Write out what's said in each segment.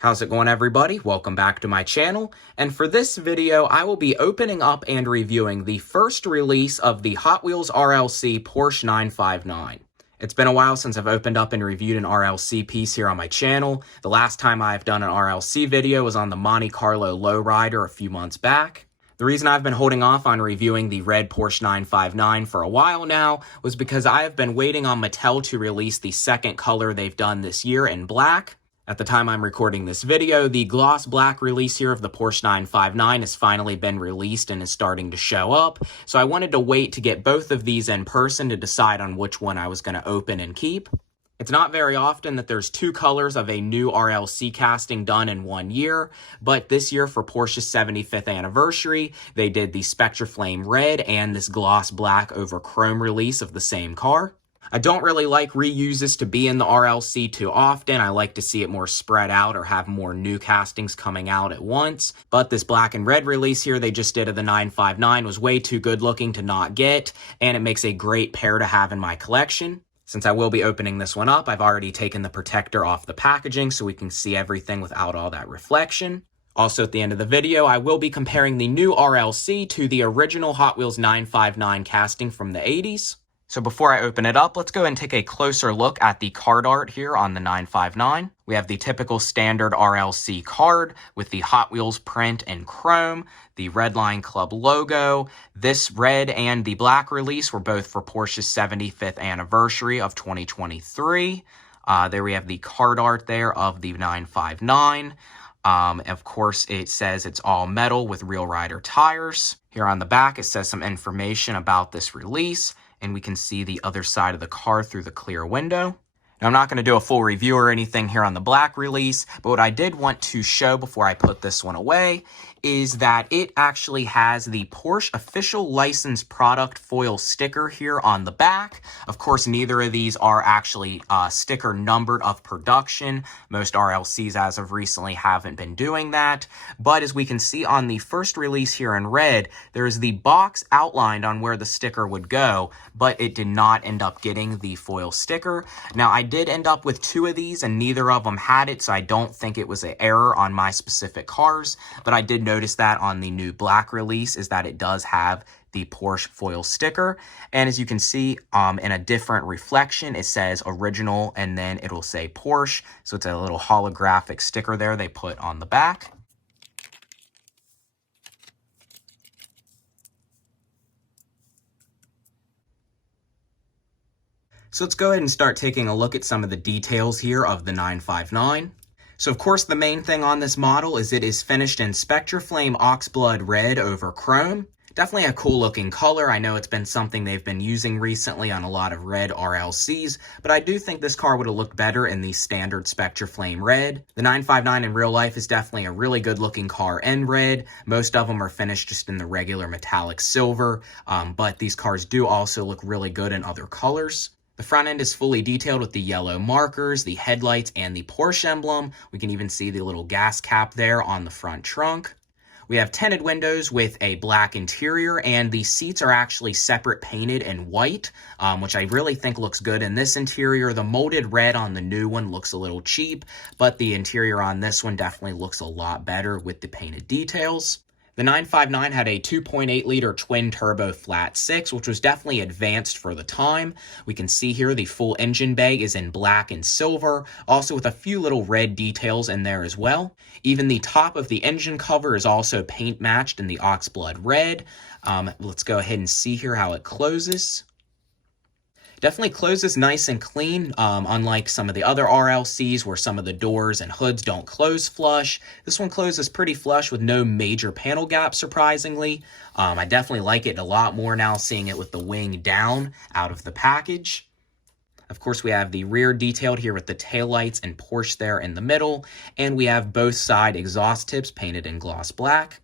How's it going, everybody? Welcome back to my channel, and for this video I will be opening up and reviewing the first release of the Hot Wheels RLC Porsche 959. It's been a while since I've opened up and reviewed an RLC piece here on my channel. The last time I've done an RLC video was on the Monte Carlo Lowrider a few months back. The reason I've been holding off on reviewing the red Porsche 959 for a while now was because I have been waiting on Mattel to release the second color they've done this year in black. At the time I'm recording this video, the gloss black release here of the Porsche 959 has finally been released and is starting to show up, so I wanted to wait to get both of these in person to decide on which one I was going to open and keep. It's not very often that there's two colors of a new RLC casting done in 1 year, but this year for Porsche's 75th anniversary, they did the Spectraflame Red and this gloss black over chrome release of the same car. I don't really like reuses to be in the RLC too often. I like to see it more spread out or have more new castings coming out at once. But this black and red release here they just did of the 959 was way too good looking to not get, and it makes a great pair to have in my collection. Since I will be opening this one up, I've already taken the protector off the packaging so we can see everything without all that reflection. Also, at the end of the video, I will be comparing the new RLC to the original Hot Wheels 959 casting from the 80s. So before I open it up, let's go and take a closer look at the card art here on the 959. We have the typical standard RLC card with the Hot Wheels print in chrome, the Redline Club logo. This red and the black release were both for Porsche's 75th anniversary of 2023. There we have the card art there of the 959. Of course, it says it's all metal with Real Rider tires. Here on the back, it says some information about this release, and we can see the other side of the car through the clear window. Now, I'm not going to do a full review or anything here on the black release, but what I did want to show before I put this one away is that it actually has the Porsche official licensed product foil sticker here on the back. Of course, neither of these are actually sticker numbered of production. Most RLCs as of recently haven't been doing that. But as we can see on the first release here in red, there is the box outlined on where the sticker would go, but it did not end up getting the foil sticker. Now, I did end up with two of these and neither of them had it, so I don't think it was an error on my specific cars, but I did notice that on the new black release is that it does have the Porsche foil sticker, and as you can see in a different reflection it says original and then it'll say Porsche, so it's a little holographic sticker there they put on the back. So let's go ahead and start taking a look at some of the details here of the 959. So of course the main thing on this model is it is finished in Spectraflame Oxblood Red over chrome. Definitely a cool looking color. I know it's been something they've been using recently on a lot of red RLCs, but I do think this car would have looked better in the standard Spectraflame Red. The 959 in real life is definitely a really good looking car in red. Most of them are finished just in the regular metallic silver, but these cars do also look really good in other colors. The front end is fully detailed with the yellow markers, the headlights, and the Porsche emblem. We can even see the little gas cap there on the front trunk. We have tinted windows with a black interior, and the seats are actually separate painted in white, which I really think looks good in this interior. The molded red on the new one looks a little cheap, but the interior on this one definitely looks a lot better with the painted details. The 959 had a 2.8-liter twin-turbo flat six, which was definitely advanced for the time. We can see here the full engine bay is in black and silver, also with a few little red details in there as well. Even the top of the engine cover is also paint-matched in the Oxblood Red. Let's go ahead and see here how it closes. Definitely closes nice and clean, unlike some of the other RLCs where some of the doors and hoods don't close flush. This one closes pretty flush with no major panel gaps, surprisingly. I definitely like it a lot more now, seeing it with the wing down out of the package. Of course, we have the rear detailed here with the taillights and Porsche there in the middle, and we have both side exhaust tips painted in gloss black.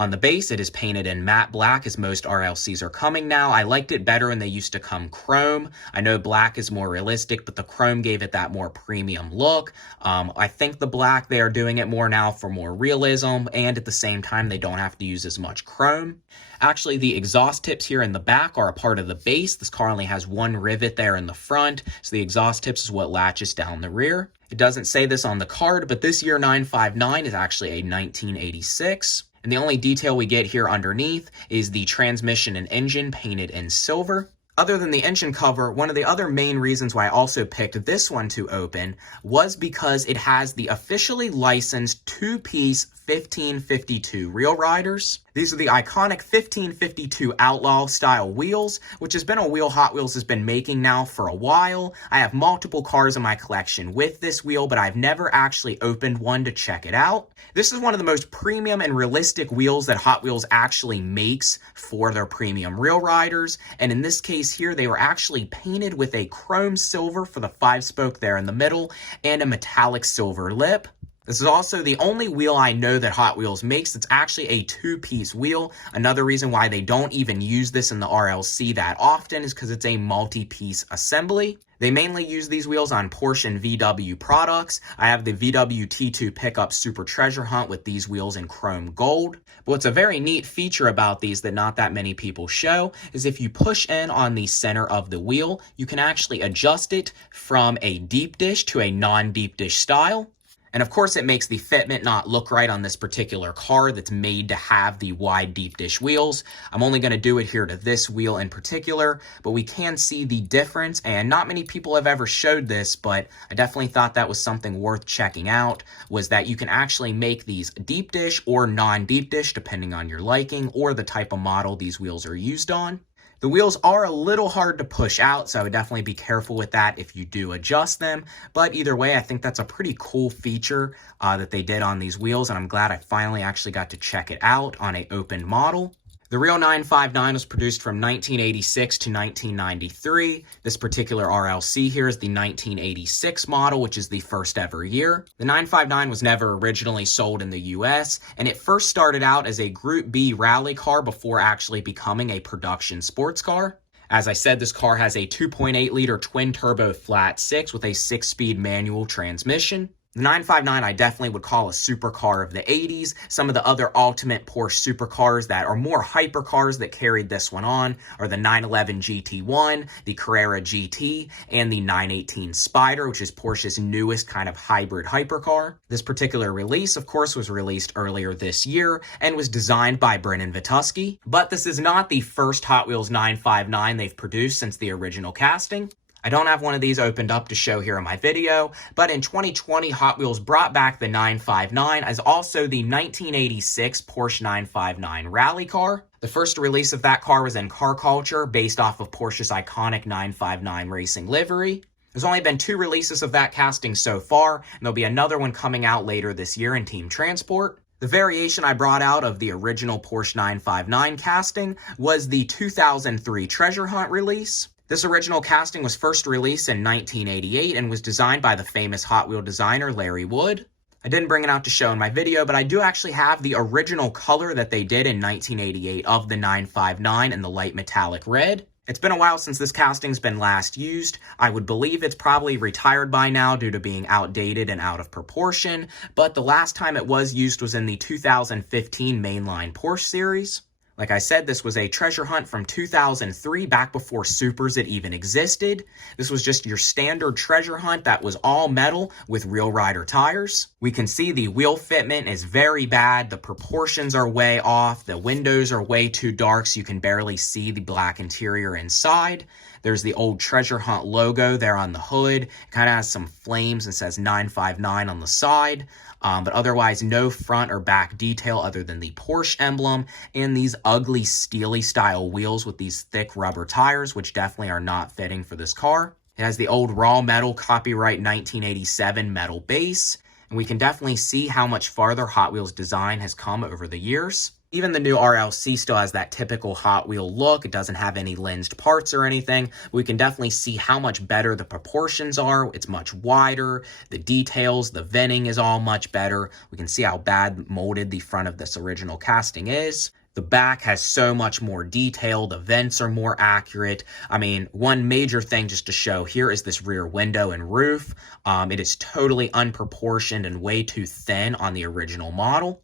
On the base, it is painted in matte black, as most RLCs are coming now. I liked it better when they used to come chrome. I know black is more realistic, but the chrome gave it that more premium look. I think the black, they are doing it more now for more realism, and at the same time, they don't have to use as much chrome. Actually, the exhaust tips here in the back are a part of the base. This car only has one rivet there in the front, so the exhaust tips is what latches down the rear. It doesn't say this on the card, but this year 959 is actually a 1986. And the only detail we get here underneath is the transmission and engine painted in silver. Other than the engine cover, one of the other main reasons why I also picked this one to open was because it has the officially licensed two-piece 1552 Real Riders. These are the iconic 1552 Outlaw style wheels, which has been a wheel Hot Wheels has been making now for a while. I have multiple cars in my collection with this wheel, but I've never actually opened one to check it out. This is one of the most premium and realistic wheels that Hot Wheels actually makes for their premium Real Riders, and in this case here, they were actually painted with a chrome silver for the 5-spoke there in the middle and a metallic silver lip. This is also the only wheel I know that Hot Wheels makes that's actually a two-piece wheel. Another reason why they don't even use this in the RLC that often is because it's a multi-piece assembly. They mainly use these wheels on Porsche and VW products. I have the VW T2 pickup Super Treasure Hunt with these wheels in chrome gold. But what's a very neat feature about these that not that many people show is if you push in on the center of the wheel, you can actually adjust it from a deep dish to a non-deep dish style. And of course, it makes the fitment not look right on this particular car that's made to have the wide deep dish wheels. I'm only going to do it here to this wheel in particular, but we can see the difference, and not many people have ever showed this, but I definitely thought that was something worth checking out, was that you can actually make these deep dish or non-deep dish, depending on your liking or the type of model these wheels are used on. The wheels are a little hard to push out, so I would definitely be careful with that if you do adjust them. But either way, I think that's a pretty cool feature that they did on these wheels, and I'm glad I finally actually got to check it out on an open model. The real 959 was produced from 1986 to 1993. This particular RLC here is the 1986 model, which is the first ever year. The 959 was never originally sold in the US, and it first started out as a Group B rally car before actually becoming a production sports car. As I said, this car has a 2.8-liter twin-turbo flat-six with a 6-speed manual transmission. The 959 I definitely would call a supercar of the 80s. Some of the other ultimate Porsche supercars that are more hypercars that carried this one on are the 911 GT1, the Carrera GT, and the 918 Spider, which is Porsche's newest kind of hybrid hypercar. This particular release, of course, was released earlier this year and was designed by Brennan Vitusky. But this is not the first Hot Wheels 959 they've produced since the original casting. I don't have one of these opened up to show here in my video, but in 2020, Hot Wheels brought back the 959 as also the 1986 Porsche 959 rally car. The first release of that car was in Car Culture, based off of Porsche's iconic 959 racing livery. There's only been 2 releases of that casting so far, and there'll be another one coming out later this year in Team Transport. The variation I brought out of the original Porsche 959 casting was the 2003 Treasure Hunt release. This original casting was first released in 1988 and was designed by the famous Hot Wheel designer Larry Wood. I didn't bring it out to show in my video, but I do actually have the original color that they did in 1988 of the 959 in the light metallic red. It's been a while since this casting's been last used. I would believe it's probably retired by now due to being outdated and out of proportion, but the last time it was used was in the 2015 mainline Porsche series. Like I said, this was a treasure hunt from 2003, back before Supers it even existed. This was just your standard treasure hunt that was all metal with Real Rider tires. We can see the wheel fitment is very bad. The proportions are way off. The windows are way too dark, so you can barely see the black interior inside. There's the old treasure hunt logo there on the hood. It kind of has some flames and says 959 on the side. But otherwise no front or back detail other than the Porsche emblem and these ugly steely style wheels with these thick rubber tires, which definitely are not fitting for this car. It has the old raw metal copyright 1987 metal base, and we can definitely see how much farther Hot Wheels design has come over the years. Even the new RLC still has that typical Hot Wheel look. It doesn't have any lensed parts or anything. We can definitely see how much better the proportions are. It's much wider. The details, the venting is all much better. We can see how bad molded the front of this original casting is. The back has so much more detail. The vents are more accurate. I mean, one major thing just to show here is this rear window and roof. It is totally unproportioned and way too thin on the original model.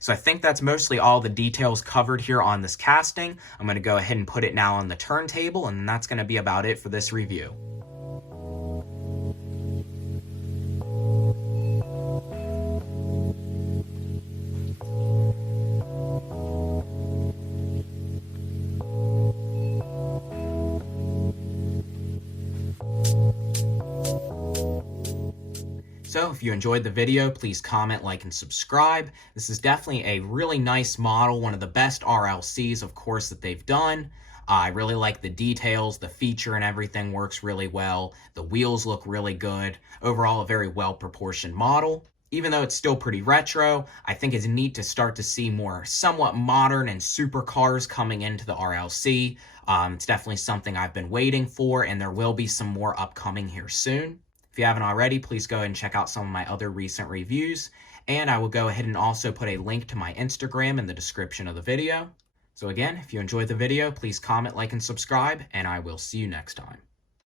So I think that's mostly all the details covered here on this casting. I'm going to go ahead and put it now on the turntable, and that's going to be about it for this review. So if you enjoyed the video, please comment, like, and subscribe. This is definitely a really nice model, one of the best RLCs, of course, that they've done. I really like the details, the feature and everything works really well. The wheels look really good. Overall, a very well-proportioned model. Even though it's still pretty retro, I think it's neat to start to see more somewhat modern and supercars coming into the RLC. It's definitely something I've been waiting for, and there will be some more upcoming here soon. If you haven't already, please go ahead and check out some of my other recent reviews, and I will go ahead and also put a link to my Instagram in the description of the video. So again, if you enjoyed the video, please comment, like, and subscribe, and I will see you next time.